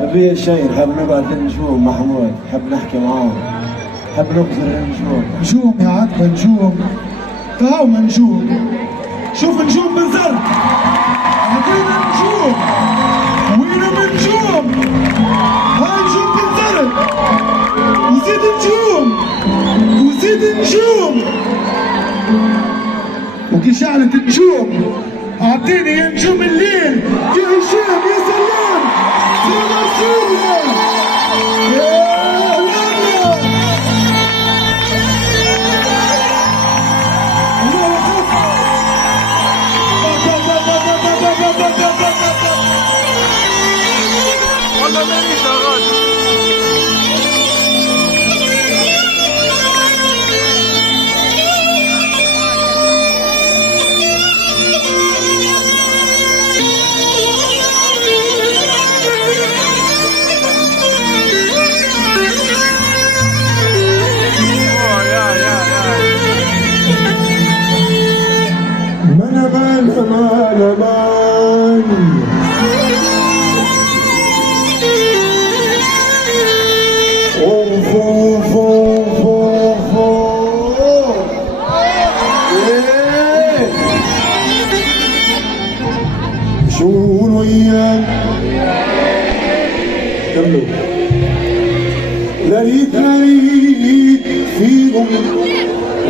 الريا الشير حب نقعد النجوم محمود، حب نحكي معاهم، حب نبذر النجوم. نجوم يا عتبة نجوم، هاو نجوم. شوف نجوم بنزر، عطينا نجوم، وين نجوم؟ هاي نجوم بنزر، وزيد نجوم، وزيد نجوم، وكي شعلت نجوم، أعطيني يا نجوم الليل، يا هشام يا سلام، يا رسول والله ماني شغال. من اوف اوف اوف اوف شو وياك كملوا. لقيت فيهم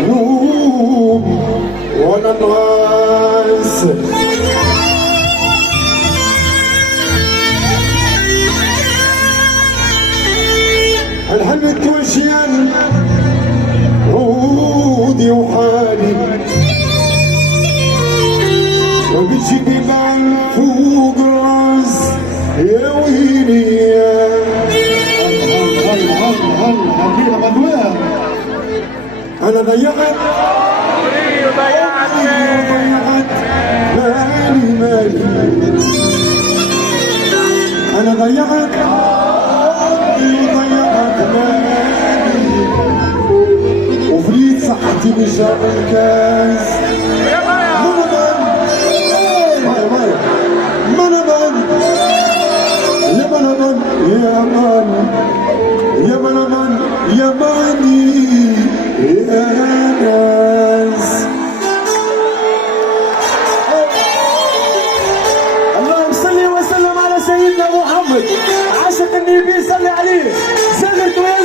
نوم وانا ناس الحمد وشيان عودي وحالي وبتجي بيبان فوق راس يا ويلي يا هل مضوية انا ضيعت مالي انا ضيعت مالي وفريت صحتي بشرب الكاس يا ماني يا ناس. اللهم صل وسلم على سيدنا محمد عاشق النبي صلي عليه زغرت ويا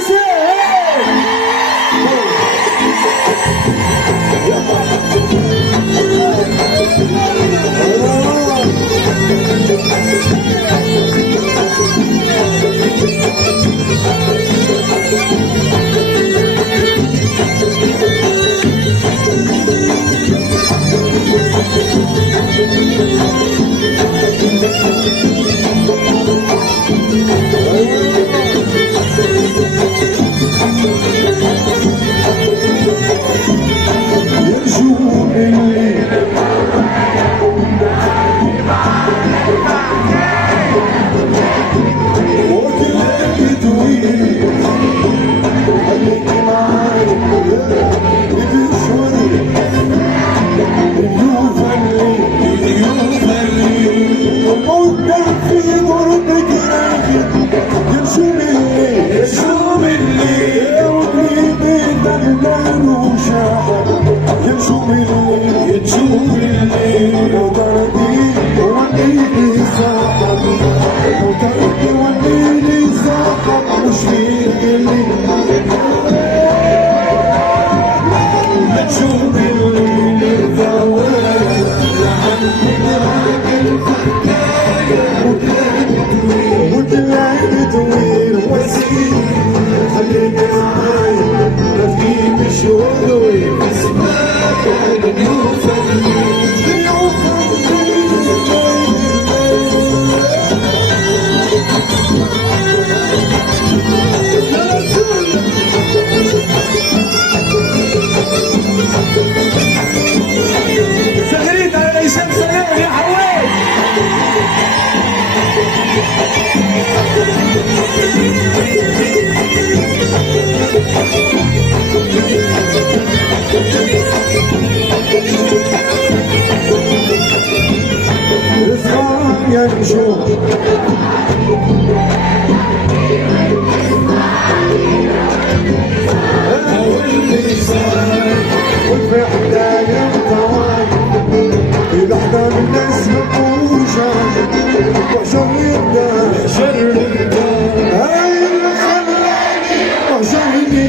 شر الدار. هاي اللي خلاني وجعني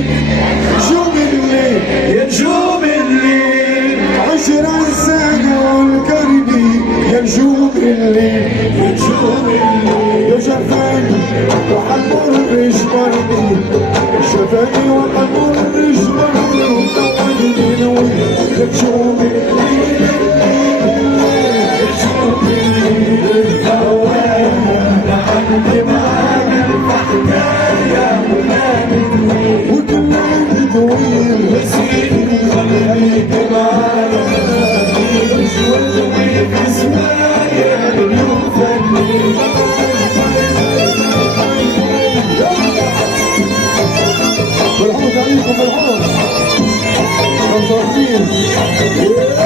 نجوم الليل يا نجوم الليل 10 سنة والقربي يا نجوم الليل يا نجوم الليل. يا جفاني وحمر جبرني شفاني وحمر جبرني وطولني نوي يا نجوم الليل يا نجوم الليل. هوانا عندي معاك الحكاية وما مني. وكل عندي طويل وسيد خليك معايا مش وطوي في سمايا بنوفني. بالحوض عليكم بالحوض 25